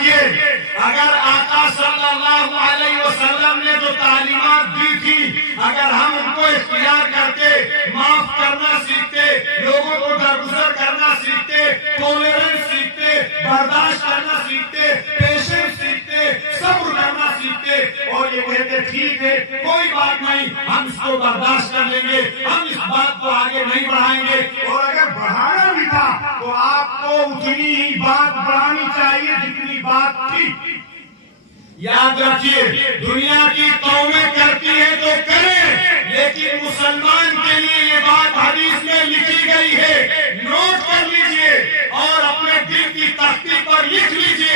رکھیے، اگر آقا صلی اللہ علیہ وسلم نے جو تعلیمات دی تھی اگر ہم ان کو اختیار کرتے، معاف کرنا سیکھتے، لوگوں کو درگزر کرنا سیکھتے، ٹولرنس سیکھتے، برداشت کرنا سیکھتے، پیشنس سیکھتے، صبر کرنا سیکھتے، اور یہ کہتے ٹھیک ہے کوئی بات نہیں، ہم اس کو برداشت کر لیں گے، ہم اس بات کو آگے نہیں بڑھائیں گے، اور اگر بڑھانا بھی تھا تو آپ کو اتنی ہی بات بڑھانی چاہیے جتنی بات تھی۔ یاد رکھیے، دنیا کی قومیں کرتی ہیں تو کریں، لیکن مسلمان کے لیے یہ بات حدیث میں لکھی گئی ہے، نوٹ کر لیجئے اور اپنے دل کی تختی پر لکھ لیجئے۔